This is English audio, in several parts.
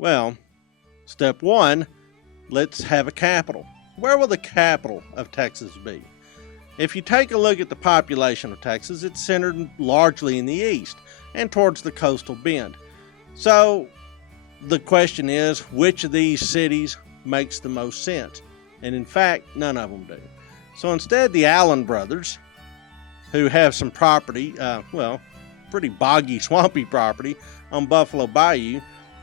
Well, step one, let's have a capital. Where will the capital of Texas be? If you take a look at the population of Texas, it's centered largely in the east and towards the coastal bend. So the question is, which of these cities makes the most sense? And in fact, none of them do. So instead, the Allen brothers, who have some property, pretty boggy, swampy property on Buffalo Bayou,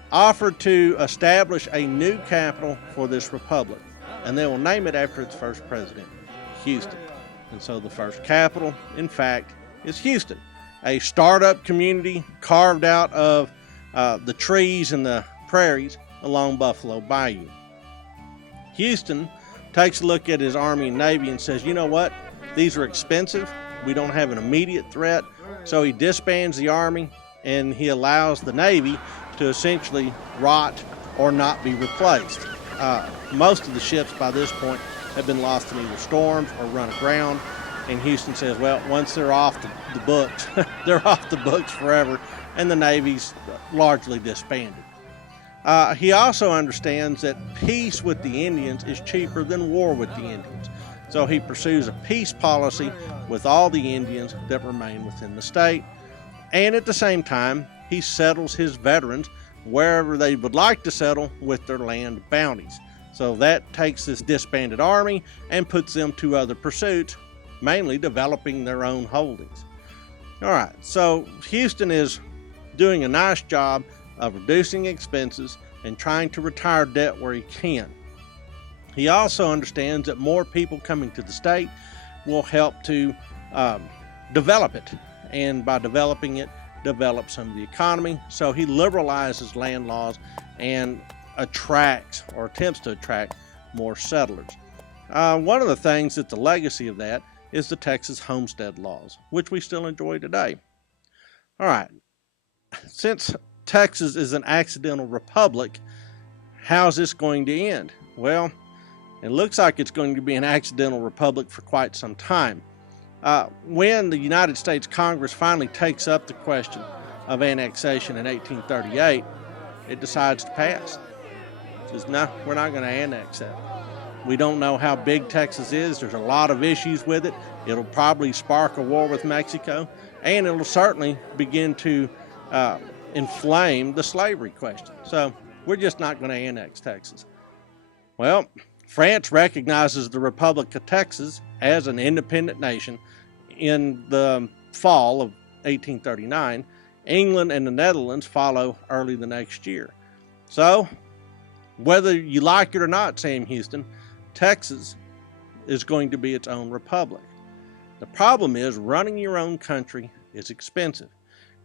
offered to establish a new capital for this republic, and they will name it after its first president, Houston. And so the first capital, in fact, is Houston, a startup community carved out of the trees and the prairies along Buffalo Bayou. Houston takes a look at his Army and Navy and says, you know what, these are expensive, we don't have an immediate threat, so he disbands the Army and he allows the Navy to essentially rot or not be replaced. Most of the ships by this point have been lost in either storms or run aground, and Houston says, well, once they're off the books, they're off the books forever, and the Navy's largely disbanded. He also understands that peace with the Indians is cheaper than war with the Indians, so he pursues a peace policy with all the Indians that remain within the state, and at the same time, he settles his veterans wherever they would like to settle with their land bounties. So that takes this disbanded army and puts them to other pursuits, mainly developing their own holdings. All right, so Houston is doing a nice job of reducing expenses and trying to retire debt where he can. He also understands that more people coming to the state will help to develop it, and by developing it, develop some of the economy. So he liberalizes land laws and attracts or attempts to attract more settlers. One of the things that's the legacy of that is the Texas homestead laws, which we still enjoy today. All right, since Texas is an accidental republic, how's this going to end? Well, it looks like it's going to be an accidental republic for quite some time. When the United States Congress finally takes up the question of annexation in 1838, it decides to pass. It says, no, we're not going to annex that. We don't know how big Texas is. There's a lot of issues with it. It'll probably spark a war with Mexico, and it'll certainly begin to inflame the slavery question. So we're just not going to annex Texas. Well, France recognizes the Republic of Texas as an independent nation in the fall of 1839. England and the Netherlands follow early the next year. So, whether you like it or not, Sam Houston, Texas is going to be its own republic. The problem is running your own country is expensive,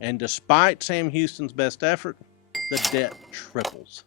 and despite Sam Houston's best effort, the debt triples.